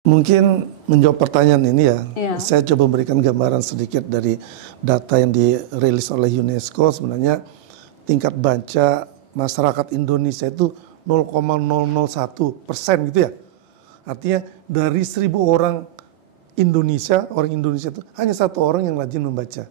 Mungkin menjawab pertanyaan ini ya, Iya. saya coba memberikan gambaran sedikit dari data yang dirilis oleh UNESCO. Sebenarnya tingkat baca masyarakat Indonesia itu 0,001% gitu ya. Artinya dari 1.000 orang Indonesia itu hanya 1 orang yang rajin membaca.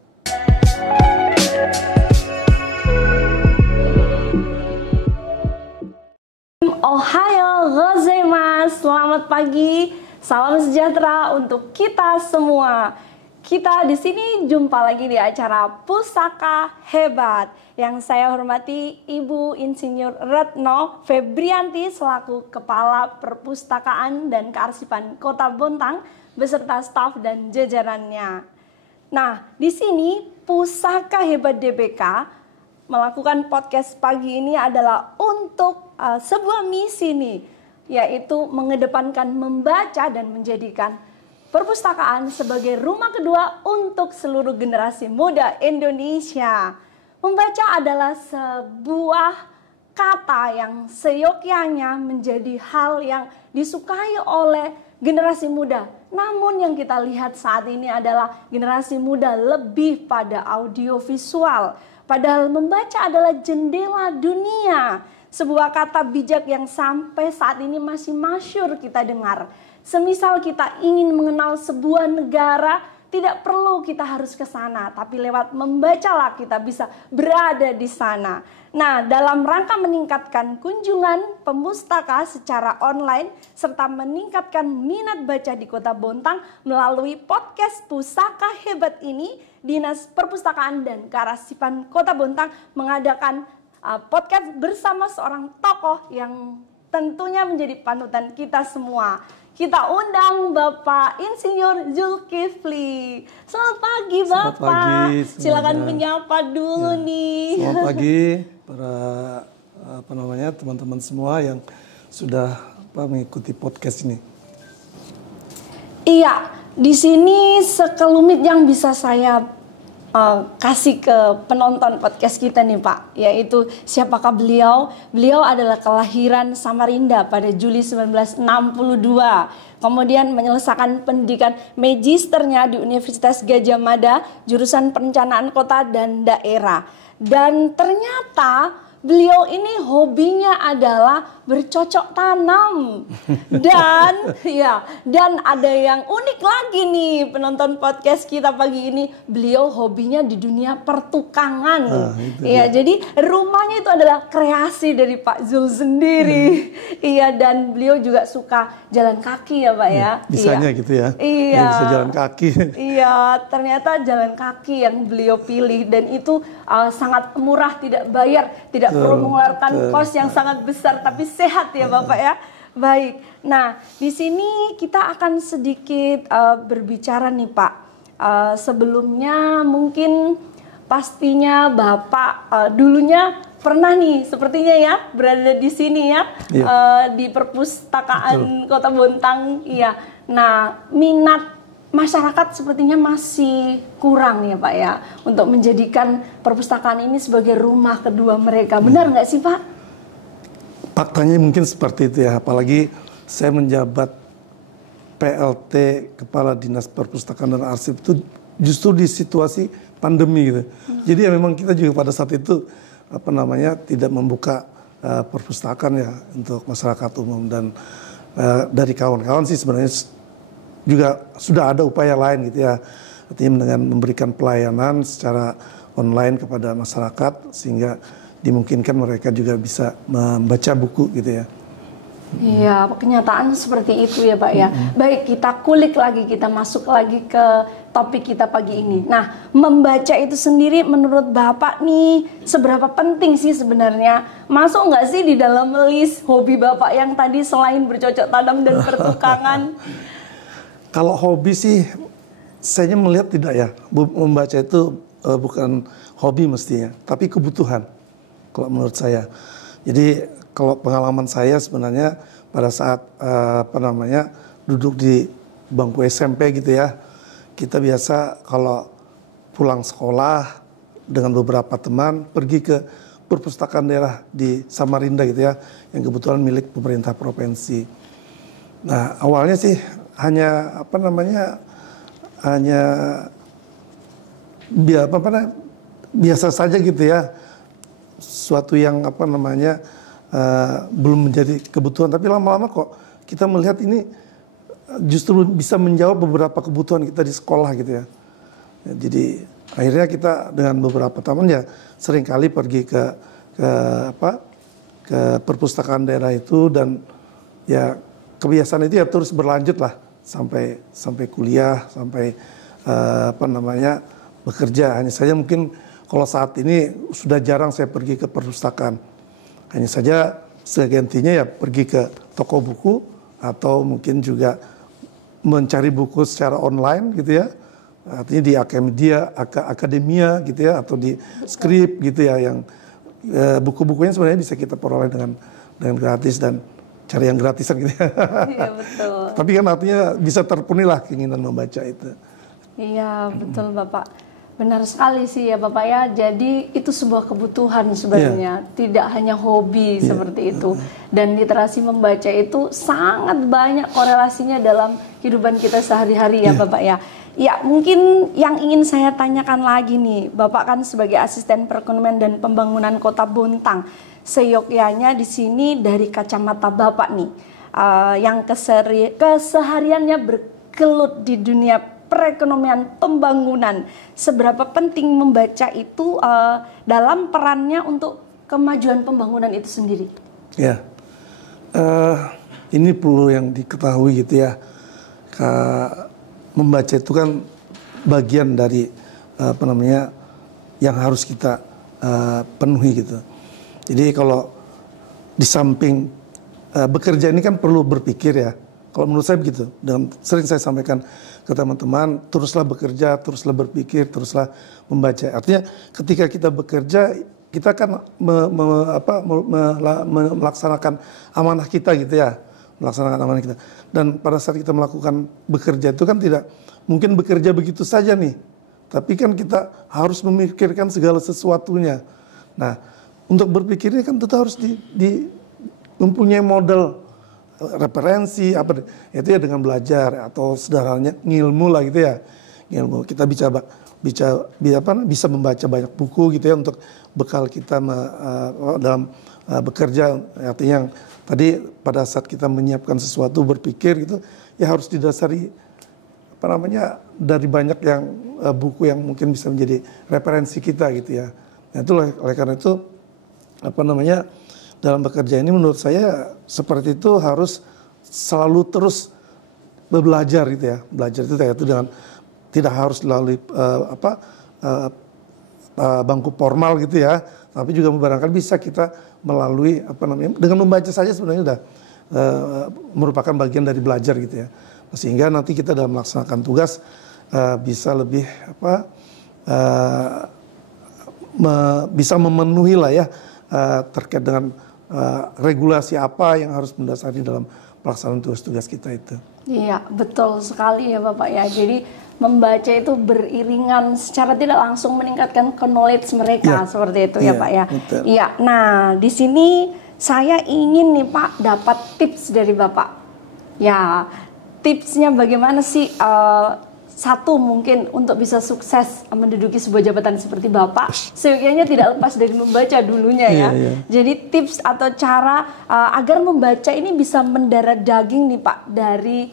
Ohayo gozaimasu, selamat pagi, salam sejahtera untuk kita semua. Kita di sini jumpa lagi di acara Pusaka Hebat yang saya hormati Ibu Insinyur Retno Febrianti selaku Kepala Perpustakaan dan Kearsipan Kota Bontang beserta staf dan jajarannya. Nah, di sini Pusaka Hebat DBK melakukan podcast pagi ini adalah untuk sebuah misi nih, yaitu mengedepankan membaca dan menjadikan perpustakaan sebagai rumah kedua untuk seluruh generasi muda Indonesia. Membaca adalah sebuah kata yang seyogyanya menjadi hal yang disukai oleh generasi muda. Namun yang kita lihat saat ini adalah generasi muda lebih pada audiovisual. Padahal membaca adalah jendela dunia. Sebuah kata bijak yang sampai saat ini masih masyhur kita dengar. Semisal kita ingin mengenal sebuah negara, tidak perlu kita harus ke sana, tapi lewat membacalah kita bisa berada di sana. Nah, dalam rangka meningkatkan kunjungan pemustaka secara online serta meningkatkan minat baca di Kota Bontang melalui podcast Pusaka Hebat ini, Dinas Perpustakaan dan Kearsipan Kota Bontang mengadakan podcast bersama seorang tokoh yang tentunya menjadi panutan kita semua. Kita undang Bapak Insinyur Zulkifli. Selamat pagi Bapak. Selamat pagi semuanya. Silakan menyapa dulu nih. Selamat pagi para teman-teman semua yang sudah mengikuti podcast ini. Iya, di sini sekelumit yang bisa saya kasih ke penonton podcast kita nih Pak, yaitu siapakah beliau? Beliau adalah kelahiran Samarinda pada Juli 1962, kemudian menyelesaikan pendidikan magisternya di Universitas Gadjah Mada, jurusan perencanaan kota dan daerah. Dan ternyata beliau ini hobinya adalah bercocok tanam. Dan ada yang unik lagi nih penonton podcast kita pagi ini. Beliau hobinya di dunia pertukangan. Jadi rumahnya itu adalah kreasi dari Pak Zul sendiri. Dan beliau juga suka jalan kaki ya Pak ya. Bisanya gitu ya. Bisa jalan kaki. Ternyata jalan kaki yang beliau pilih dan itu sangat murah, tidak bayar, tidak perlu mengeluarkan kos yang sangat besar, tapi sehat ya Bapak ya. Baik. Nah, di sini kita akan sedikit berbicara nih Pak. Sebelumnya mungkin pastinya Bapak dulunya pernah nih sepertinya ya berada di sini ya, di perpustakaan Kota Bontang. Nah, minat masyarakat sepertinya masih kurang ya Pak ya untuk menjadikan perpustakaan ini sebagai rumah kedua mereka. Benar nggak sih Pak? Faktanya mungkin seperti itu ya, apalagi saya menjabat PLT Kepala Dinas Perpustakaan dan Arsip itu justru di situasi pandemi gitu. Jadi ya memang kita juga pada saat itu tidak membuka perpustakaan ya untuk masyarakat umum, dan dari kawan-kawan sih sebenarnya juga sudah ada upaya lain gitu ya, artinya dengan memberikan pelayanan secara online kepada masyarakat sehingga dimungkinkan mereka juga bisa membaca buku gitu ya. Iya, kenyataan seperti itu ya Pak ya. Baik, kita kulik lagi, kita masuk lagi ke topik kita pagi ini. Nah, membaca itu sendiri menurut Bapak nih seberapa penting sih sebenarnya? Masuk nggak sih di dalam list hobi Bapak yang tadi selain bercocok tanam dan pertukangan? Kalau hobi sih, saya melihat tidak ya. Membaca itu bukan hobi mestinya, tapi kebutuhan. Kalau menurut saya. Jadi kalau pengalaman saya sebenarnya pada saat duduk di bangku SMP gitu ya, kita biasa kalau pulang sekolah dengan beberapa teman pergi ke perpustakaan daerah di Samarinda gitu ya, yang kebetulan milik pemerintah provinsi. Nah awalnya sih hanya apa namanya, hanya biasa saja gitu ya, suatu yang apa namanya belum menjadi kebutuhan, tapi lama-lama kok kita melihat ini justru bisa menjawab beberapa kebutuhan kita di sekolah gitu ya. Jadi akhirnya kita dengan beberapa teman ya seringkali pergi ke perpustakaan daerah itu, dan ya kebiasaan itu ya terus berlanjut lah sampai kuliah, sampai bekerja. Hanya saja mungkin kalau saat ini sudah jarang saya pergi ke perpustakaan. Hanya saja segantinya ya pergi ke toko buku atau mungkin juga mencari buku secara online gitu ya. Artinya di akademia gitu ya, atau di Scrip gitu ya, yang buku-bukunya sebenarnya bisa kita peroleh dengan gratis, dan cari yang gratisan gitu ya. Iya, betul. Tapi kan artinya bisa terpenuhi lah keinginan membaca itu. Iya, betul Bapak. Benar sekali sih ya Bapak ya. Jadi itu sebuah kebutuhan sebenarnya, tidak hanya hobi seperti itu. Dan literasi membaca itu sangat banyak korelasinya dalam kehidupan kita sehari-hari ya Bapak ya. Ya, mungkin yang ingin saya tanyakan lagi nih, Bapak kan sebagai asisten perekonomian dan pembangunan Kota Bontang, seyogyanya di sini dari kacamata Bapak nih, yang kesehariannya bergelut di dunia perekonomian pembangunan, seberapa penting membaca itu dalam perannya untuk kemajuan pembangunan itu sendiri? Ya, ini perlu yang diketahui gitu ya. Membaca itu kan bagian dari yang harus kita penuhi gitu. Jadi kalau di samping bekerja ini kan perlu berpikir ya. Kalau menurut saya begitu. Dan sering saya sampaikan ke teman-teman, teruslah bekerja, teruslah berpikir, teruslah membaca. Artinya ketika kita bekerja, kita kan melaksanakan amanah kita gitu ya. Melaksanakan amanah kita. Dan pada saat kita melakukan bekerja itu kan tidak mungkin bekerja begitu saja nih. Tapi kan kita harus memikirkan segala sesuatunya. Nah, untuk berpikir ini kan tentu harus mempunyai modal referensi itu ya, dengan belajar atau sederhananya ngilmu lah gitu ya. Ngilmu. Kita bisa membaca banyak buku gitu ya untuk bekal kita dalam bekerja. Artinya yang tadi pada saat kita menyiapkan sesuatu, berpikir gitu ya harus didasari dari banyak yang buku yang mungkin bisa menjadi referensi kita gitu ya. Nah, itulah oleh karena itu dalam bekerja ini menurut saya seperti itu harus selalu terus belajar gitu ya. Belajar itu dengan tidak harus melalui bangku formal gitu ya, tapi juga barangkali bisa kita melalui dengan membaca saja sebenarnya sudah merupakan bagian dari belajar gitu ya. Sehingga nanti kita dalam melaksanakan tugas bisa lebih bisa memenuhi lah ya terkait dengan regulasi apa yang harus mendasari dalam pelaksanaan tugas-tugas kita itu. Iya, betul sekali ya Bapak ya. Jadi membaca itu beriringan secara tidak langsung meningkatkan knowledge mereka seperti itu ya Pak ya. Iya. Nah, di sini saya ingin nih Pak dapat tips dari Bapak. Ya, tipsnya bagaimana sih satu mungkin untuk bisa sukses menduduki sebuah jabatan seperti Bapak, seyogyanya tidak lepas dari membaca dulunya ya. Jadi tips atau cara agar membaca ini bisa mendarah daging nih Pak dari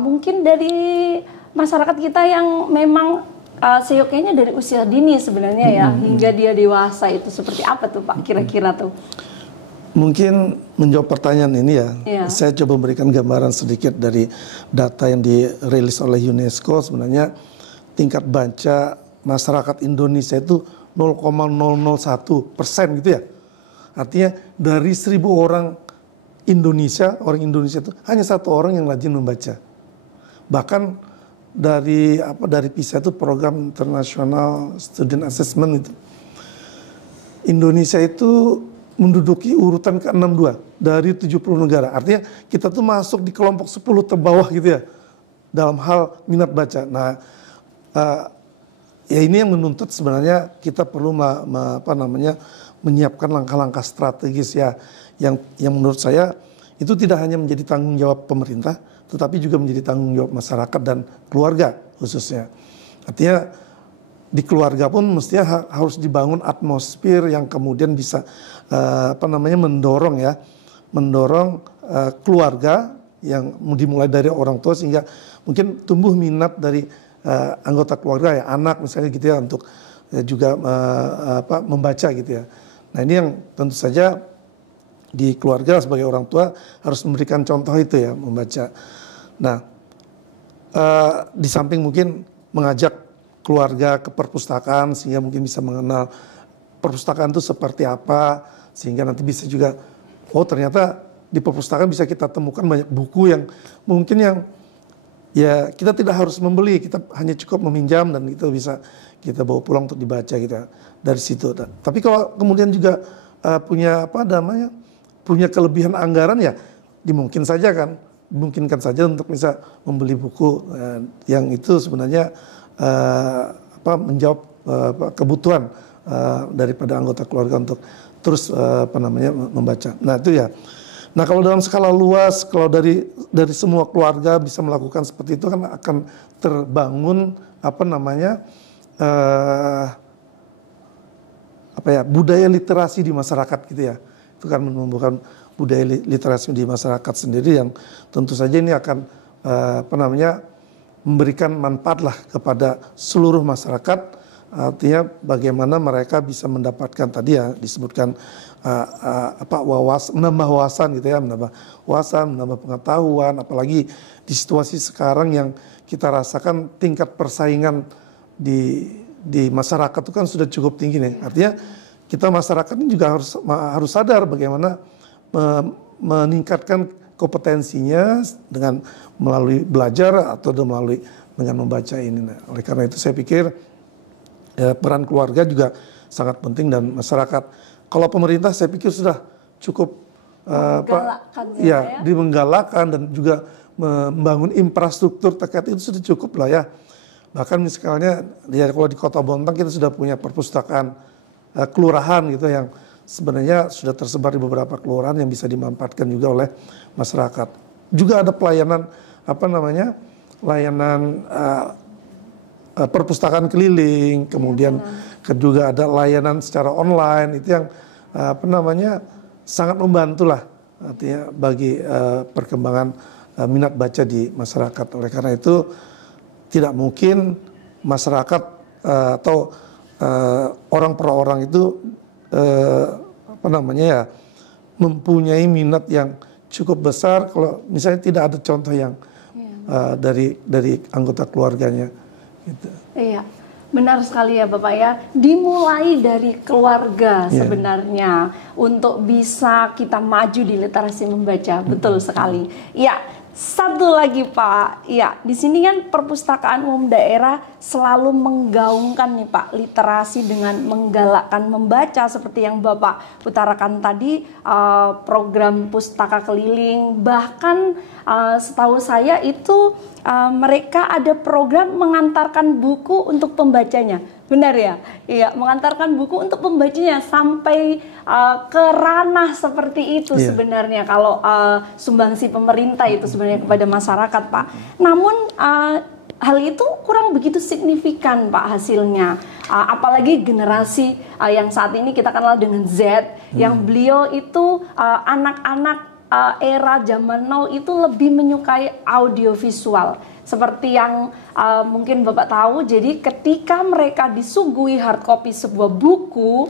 mungkin dari masyarakat kita yang memang seyogyanya dari usia dini sebenarnya ya, hingga dia dewasa, itu seperti apa tuh Pak kira-kira tuh? Mungkin menjawab pertanyaan ini ya, saya coba memberikan gambaran sedikit dari data yang dirilis oleh UNESCO. Sebenarnya tingkat baca masyarakat Indonesia itu 0,001% gitu ya. Artinya dari 1.000 orang Indonesia itu hanya 1 orang yang rajin membaca. Bahkan dari PISA itu, Program International Student Assessment itu, Indonesia itu menduduki urutan ke-62 dari 70 negara. Artinya kita tuh masuk di kelompok 10 terbawah gitu ya dalam hal minat baca. Nah, ya ini yang menuntut sebenarnya kita perlu menyiapkan langkah-langkah strategis ya, yang menurut saya itu tidak hanya menjadi tanggung jawab pemerintah, tetapi juga menjadi tanggung jawab masyarakat dan keluarga khususnya. Artinya di keluarga pun mestinya harus dibangun atmosfer yang kemudian bisa mendorong keluarga yang dimulai dari orang tua, sehingga mungkin tumbuh minat dari anggota keluarga ya, anak misalnya gitu ya, untuk juga membaca gitu ya. Nah ini yang tentu saja di keluarga sebagai orang tua harus memberikan contoh itu ya, membaca. Nah di samping mungkin mengajak keluarga ke perpustakaan sehingga mungkin bisa mengenal perpustakaan itu seperti apa, sehingga nanti bisa juga, oh ternyata di perpustakaan bisa kita temukan banyak buku yang mungkin yang ya kita tidak harus membeli, kita hanya cukup meminjam dan itu bisa kita bawa pulang untuk dibaca kita dari situ. Tapi kalau kemudian juga punya kelebihan anggaran ya dimungkinkan saja untuk bisa membeli buku yang itu sebenarnya menjawab kebutuhan daripada anggota keluarga untuk terus membaca. Nah itu ya. Nah kalau dalam skala luas, kalau dari semua keluarga bisa melakukan seperti itu kan akan terbangun budaya literasi di masyarakat gitu ya. Itu kan menumbuhkan budaya literasi di masyarakat sendiri yang tentu saja ini akan memberikan manfaat lah kepada seluruh masyarakat. Artinya bagaimana mereka bisa mendapatkan tadi ya disebutkan menambah wawasan gitu ya, menambah wawasan, menambah pengetahuan, apalagi di situasi sekarang yang kita rasakan tingkat persaingan di masyarakat itu kan sudah cukup tinggi nih. Artinya kita masyarakat ini juga harus sadar bagaimana meningkatkan kompetensinya dengan melalui belajar atau dengan membaca ini. Nah, oleh karena itu saya pikir peran keluarga juga sangat penting dan masyarakat. Kalau pemerintah saya pikir sudah cukup menggalakkan dan juga membangun infrastruktur terkait itu sudah cukup lah ya. Bahkan misalnya ya kalau di Kota Bontang kita sudah punya perpustakaan kelurahan gitu yang sebenarnya sudah tersebar di beberapa kelurahan yang bisa dimanfaatkan juga oleh masyarakat. Juga ada pelayanan perpustakaan keliling, kemudian juga ada layanan secara online itu yang sangat membantu lah artinya bagi perkembangan minat baca di masyarakat. Oleh karena itu tidak mungkin masyarakat atau orang per orang itu mempunyai minat yang cukup besar kalau misalnya tidak ada contoh yang dari anggota keluarganya. Gitu. Iya, benar sekali ya Bapak ya. Dimulai dari keluarga sebenarnya untuk bisa kita maju di literasi membaca. Betul sekali. Iya, satu lagi Pak. Iya, di sini kan perpustakaan umum daerah selalu menggaungkan nih Pak literasi dengan menggalakkan membaca seperti yang Bapak utarakan tadi, program pustaka keliling, bahkan setahu saya itu mereka ada program mengantarkan buku untuk pembacanya. Benar ya? Iya, mengantarkan buku untuk pembacanya sampai ke ranah seperti itu sebenarnya kalau sumbangsi pemerintah itu sebenarnya kepada masyarakat Pak. Namun hal itu kurang begitu signifikan Pak hasilnya. Apalagi generasi yang saat ini kita kenal dengan Z, yang beliau itu anak-anak era zaman now itu lebih menyukai audiovisual. Seperti yang mungkin Bapak tahu, jadi ketika mereka disuguhi hard copy sebuah buku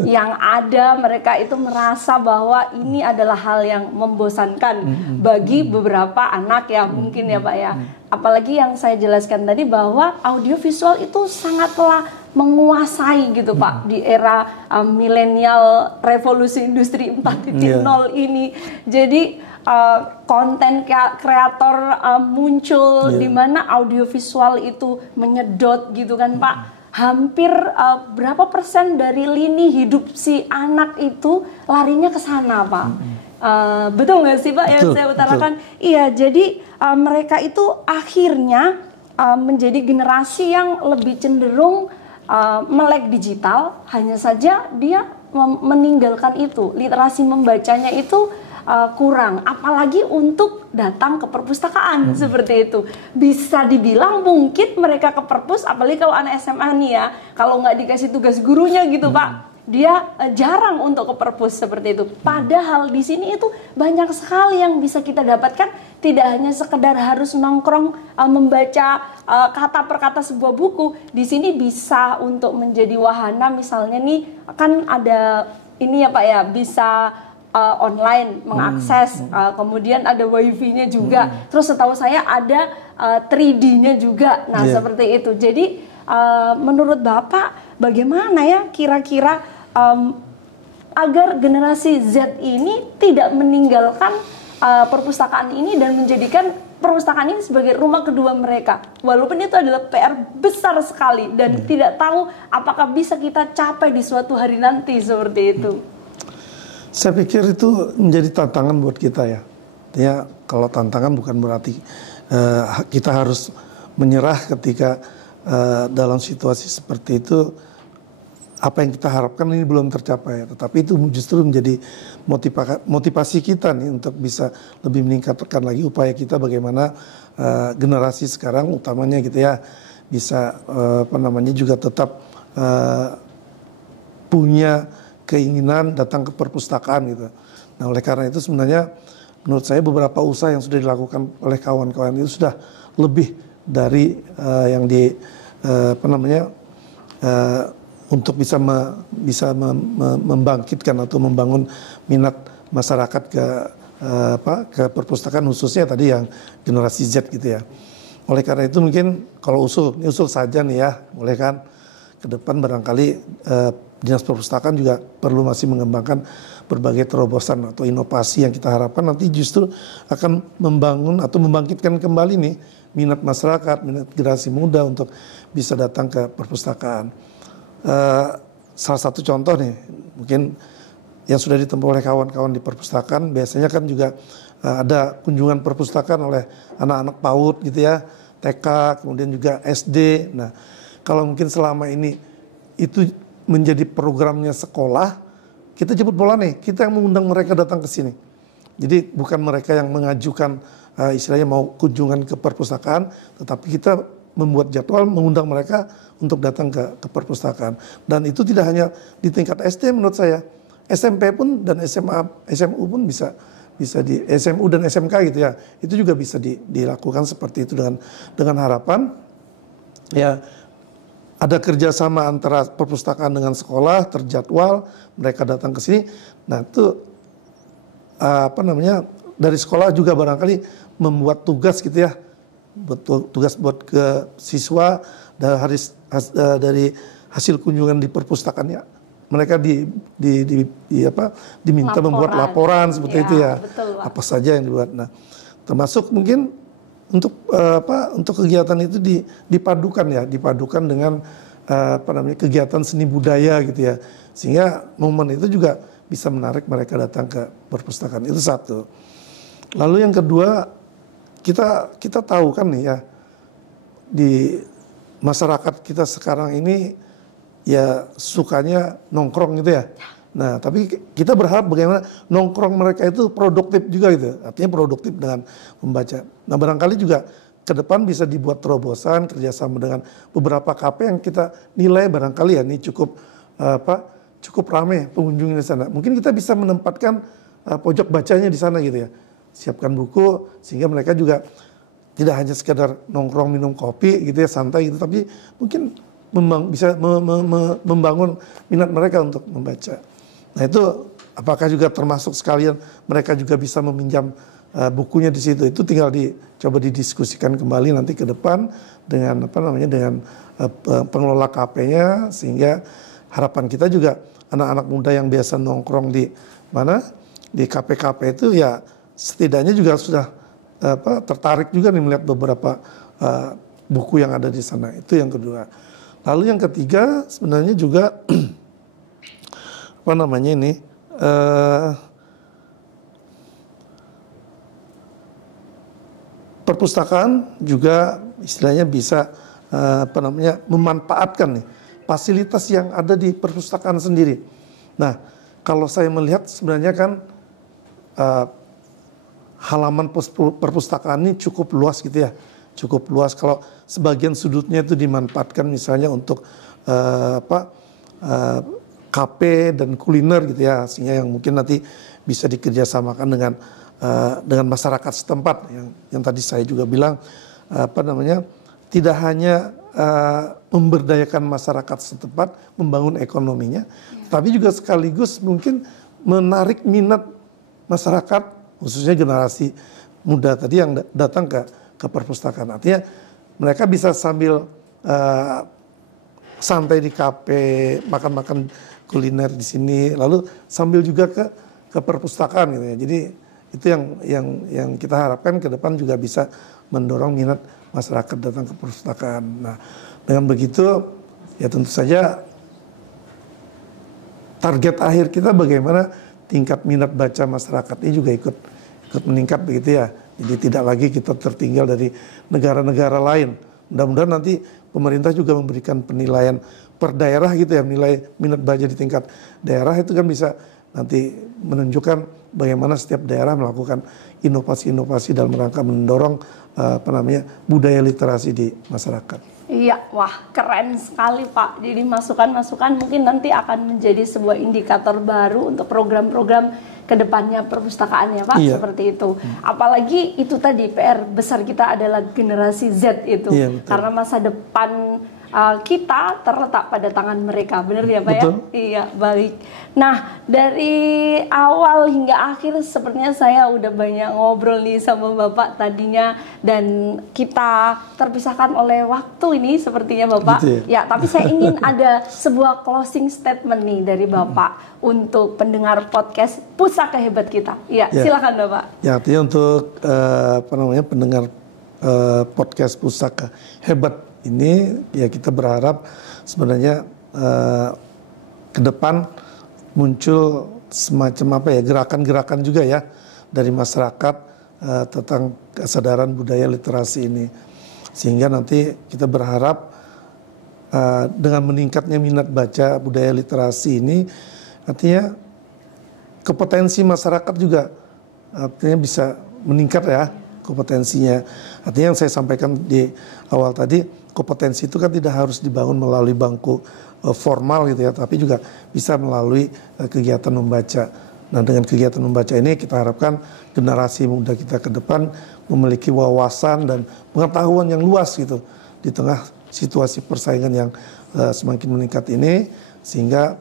yang ada, mereka itu merasa bahwa ini adalah hal yang membosankan bagi beberapa anak ya mungkin ya Pak ya. Apalagi yang saya jelaskan tadi bahwa audiovisual itu sangatlah menguasai gitu Pak di era milenial revolusi industri 4.0 ini. Jadi konten kreator muncul di mana audiovisual itu menyedot gitu kan Pak. Hampir berapa persen dari lini hidup si anak itu larinya ke sana Pak. Betul nggak sih Pak yang saya utarakan? Betul. Iya, jadi mereka itu akhirnya menjadi generasi yang lebih cenderung melek digital. Hanya saja dia meninggalkan itu, literasi membacanya itu kurang, apalagi untuk datang ke perpustakaan seperti itu. Bisa dibilang mungkin mereka ke perpus, apalagi kalau anak SMA nih ya, kalau nggak dikasih tugas gurunya gitu Pak, dia jarang untuk ke perpus seperti itu. Padahal di sini itu banyak sekali yang bisa kita dapatkan, tidak hanya sekedar harus nongkrong membaca kata per kata sebuah buku. Di sini bisa untuk menjadi wahana, misalnya nih kan ada ini ya Pak ya, bisa online mengakses, kemudian ada wifi-nya juga. Terus setahu saya ada 3D-nya juga. Nah seperti itu. Jadi menurut Bapak bagaimana ya kira-kira agar generasi Z ini tidak meninggalkan perpustakaan ini dan menjadikan perpustakaan ini sebagai rumah kedua mereka, walaupun itu adalah PR besar sekali dan tidak tahu apakah bisa kita capai di suatu hari nanti seperti itu. Saya pikir itu menjadi tantangan buat kita ya. Ya, kalau tantangan bukan berarti kita harus menyerah ketika dalam situasi seperti itu. Apa yang kita harapkan ini belum tercapai, tetapi itu justru menjadi motivasi kita nih untuk bisa lebih meningkatkan lagi upaya kita bagaimana generasi sekarang utamanya gitu ya bisa juga tetap punya keinginan datang ke perpustakaan gitu. Nah oleh karena itu sebenarnya menurut saya beberapa usaha yang sudah dilakukan oleh kawan-kawan itu sudah lebih dari yang untuk bisa membangkitkan atau membangun minat masyarakat ke perpustakaan, khususnya tadi yang generasi Z gitu ya. Oleh karena itu mungkin kalau usul saja nih ya, boleh kan ke depan barangkali dinas perpustakaan juga perlu masih mengembangkan berbagai terobosan atau inovasi yang kita harapkan nanti justru akan membangun atau membangkitkan kembali nih minat masyarakat, minat generasi muda untuk bisa datang ke perpustakaan. Salah satu contoh nih mungkin yang sudah ditempuh oleh kawan-kawan di perpustakaan, biasanya kan juga ada kunjungan perpustakaan oleh anak-anak PAUD gitu ya, TK, kemudian juga SD. Nah kalau mungkin selama ini itu menjadi programnya sekolah, kita jemput bola nih, kita yang mengundang mereka datang ke sini. Jadi bukan mereka yang mengajukan istilahnya mau kunjungan ke perpustakaan, tetapi kita membuat jadwal mengundang mereka untuk datang ke perpustakaan. Dan itu tidak hanya di tingkat SD menurut saya, SMP pun dan SMA, SMU pun bisa di SMU dan SMK gitu ya. Itu juga bisa dilakukan seperti itu dengan harapan ya ada kerjasama antara perpustakaan dengan sekolah, terjadwal mereka datang ke sini. Nah itu dari sekolah juga barangkali membuat tugas gitu ya, tugas buat ke siswa dari hasil kunjungan di perpustakaannya, mereka diminta membuat laporan seperti itu ya, betul, apa saja yang dibuat. Nah termasuk mungkin untuk kegiatan itu dipadukan dengan kegiatan seni budaya gitu ya, sehingga momen itu juga bisa menarik mereka datang ke perpustakaan. Itu satu. Lalu yang kedua, kita tahu kan nih ya, di masyarakat kita sekarang ini ya sukanya nongkrong gitu ya. Nah tapi kita berharap bagaimana nongkrong mereka itu produktif juga gitu, artinya produktif dengan membaca. Nah barangkali juga ke depan bisa dibuat terobosan kerjasama dengan beberapa kafe yang kita nilai barangkali ya ini cukup ramai pengunjung di sana. Mungkin kita bisa menempatkan pojok bacanya di sana gitu ya. Siapkan buku sehingga mereka juga tidak hanya sekedar nongkrong minum kopi gitu ya, santai gitu, tapi mungkin bisa membangun minat mereka untuk membaca. Nah itu apakah juga termasuk sekalian mereka juga bisa meminjam bukunya di situ? Itu tinggal coba didiskusikan kembali nanti ke depan dengan dengan pengelola kafenya, sehingga harapan kita juga anak-anak muda yang biasa nongkrong di kafe-kafe itu ya setidaknya juga sudah tertarik juga nih melihat beberapa buku yang ada di sana. Itu yang kedua. Lalu yang ketiga sebenarnya juga perpustakaan juga istilahnya bisa memanfaatkan nih fasilitas yang ada di perpustakaan sendiri. Nah, kalau saya melihat sebenarnya kan uh, halaman perpustakaan ini cukup luas gitu ya, cukup luas. Kalau sebagian sudutnya itu dimanfaatkan misalnya untuk kafe dan kuliner gitu ya, sehingga yang mungkin nanti bisa dikerjasamakan dengan masyarakat setempat yang tadi saya juga bilang tidak hanya memberdayakan masyarakat setempat, membangun ekonominya, tapi juga sekaligus mungkin menarik minat masyarakat, khususnya generasi muda tadi yang datang ke perpustakaan. Artinya mereka bisa sambil santai di kafe, makan-makan kuliner di sini, lalu sambil juga ke perpustakaan gitu ya. Jadi itu yang kita harapkan ke depan juga bisa mendorong minat masyarakat datang ke perpustakaan. Nah, dengan begitu ya tentu saja target akhir kita bagaimana tingkat minat baca masyarakat ini juga ikut meningkat begitu ya. Jadi tidak lagi kita tertinggal dari negara-negara lain. Mudah-mudahan nanti pemerintah juga memberikan penilaian per daerah gitu ya, nilai minat baca di tingkat daerah itu kan bisa nanti menunjukkan bagaimana setiap daerah melakukan inovasi-inovasi dalam rangka mendorong budaya literasi di masyarakat. Iya, wah keren sekali Pak. Jadi masukan-masukan mungkin nanti akan menjadi sebuah indikator baru untuk program-program kedepannya perpustakaan ya Pak, iya. Seperti itu. Apalagi itu tadi PR besar kita adalah generasi Z itu, iya, karena masa depan kita terletak pada tangan mereka, benar ya Pak? Betul. Ya? Iya, baik. Nah, dari awal hingga akhir sepertinya saya udah banyak ngobrol nih sama Bapak tadinya, dan kita terpisahkan oleh waktu ini sepertinya Bapak. Gitu ya? Ya, tapi saya ingin ada sebuah closing statement nih dari Bapak untuk pendengar podcast Pusaka Hebat kita. Ya, silakan Bapak. Ya, artinya untuk pendengar podcast Pusaka Hebat ini ya kita berharap sebenarnya ke depan muncul semacam gerakan-gerakan juga ya dari masyarakat tentang kesadaran budaya literasi ini, sehingga nanti kita berharap dengan meningkatnya minat baca budaya literasi ini artinya kompetensi masyarakat juga artinya bisa meningkat ya kompetensinya. Artinya yang saya sampaikan di awal tadi, kompetensi itu kan tidak harus dibangun melalui bangku formal gitu ya, tapi juga bisa melalui kegiatan membaca. Nah, dengan kegiatan membaca ini kita harapkan generasi muda kita ke depan memiliki wawasan dan pengetahuan yang luas gitu di tengah situasi persaingan yang semakin meningkat ini, sehingga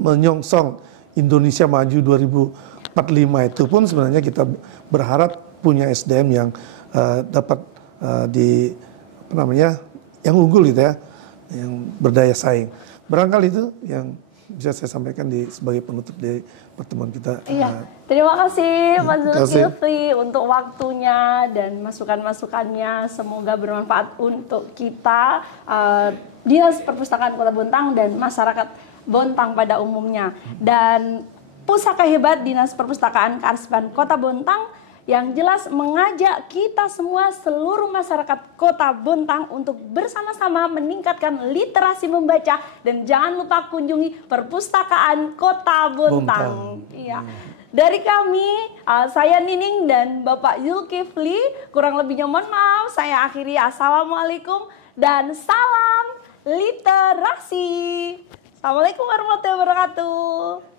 menyongsong Indonesia Maju 2045 itu pun sebenarnya kita berharap punya SDM yang dapat yang unggul gitu ya, yang berdaya saing. Barangkali itu yang bisa saya sampaikan sebagai penutup dari pertemuan kita. Iya, terima kasih Pak Zulkifli untuk waktunya dan masukan-masukannya. Semoga bermanfaat untuk kita, Dinas Perpustakaan Kota Bontang dan masyarakat Bontang pada umumnya. Dan Pusaka Hebat Dinas Perpustakaan Kearsipan Kota Bontang yang jelas mengajak kita semua seluruh masyarakat Kota Bontang untuk bersama-sama meningkatkan literasi membaca, dan jangan lupa kunjungi Perpustakaan Kota Bontang. Iya. Dari kami, saya Nining dan Bapak Zulkifli, kurang lebihnya mohon maaf, saya akhiri. Assalamualaikum dan salam literasi. Assalamualaikum warahmatullahi wabarakatuh.